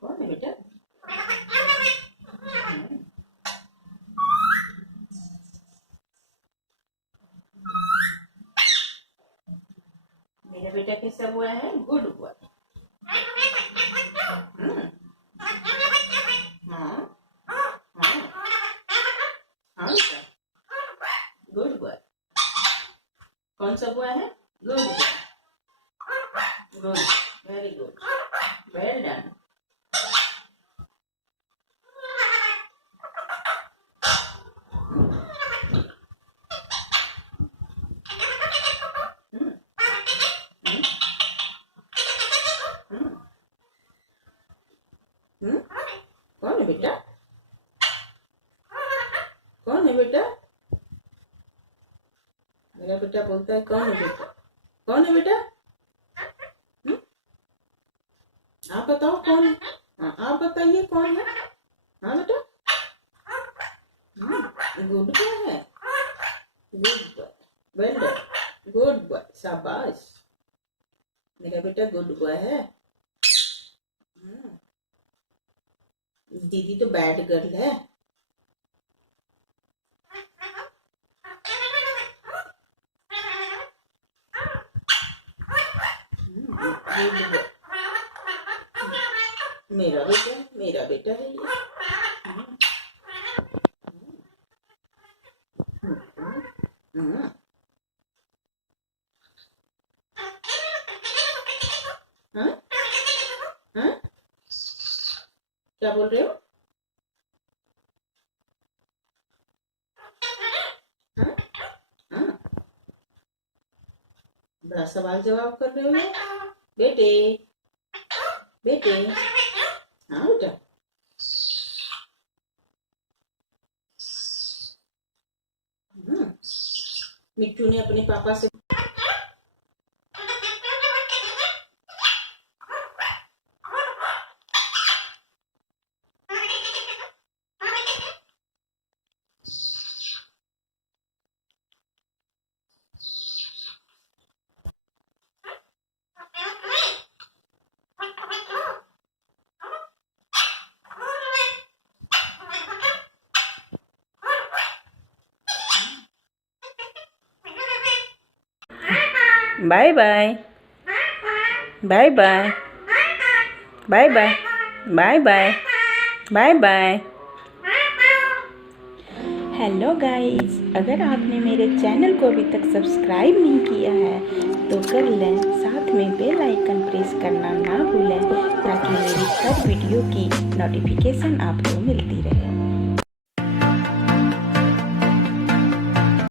कौन है बेटा? मेरा बेटा कैसा हुआ है? गुड हुआ। हाँ हाँ हाँ बेटा, गुड हुआ। कौन सा हुआ है? गुड हुआ। Good, very good, well done. कौन है बेटा? कौन है बेटा? मेरा बेटा बोलता है कौन है बेटा? कौन है बेटा? आप बताओ कौन है? हाँ, आप बताइए कौन है? हाँ बेटा, गुड बॉय है। Good boy, well done, good boy, शाबाश। मेरा बेटा गुड बॉय है। दीदी तो बैड गर्ल है। मेरा बेटा है ये। हाँ हाँ, क्या बोल रहे हो? हाँ हाँ, बड़ा सवाल जवाब कर रहे हो बेटे। बेटे, हाँ बेटा। मिट्टू ने अपने पापा से bye bye bye bye bye bye bye bye bye bye. Hello guys, अगर आपने मेरे चैनल को अभी तक सब्सक्राइब नहीं किया है तो कर लें, साथ में बेल आइकन प्रेस करना ना भूलें ताकि मेरी हर वीडियो की नोटिफिकेशन आपको मिलती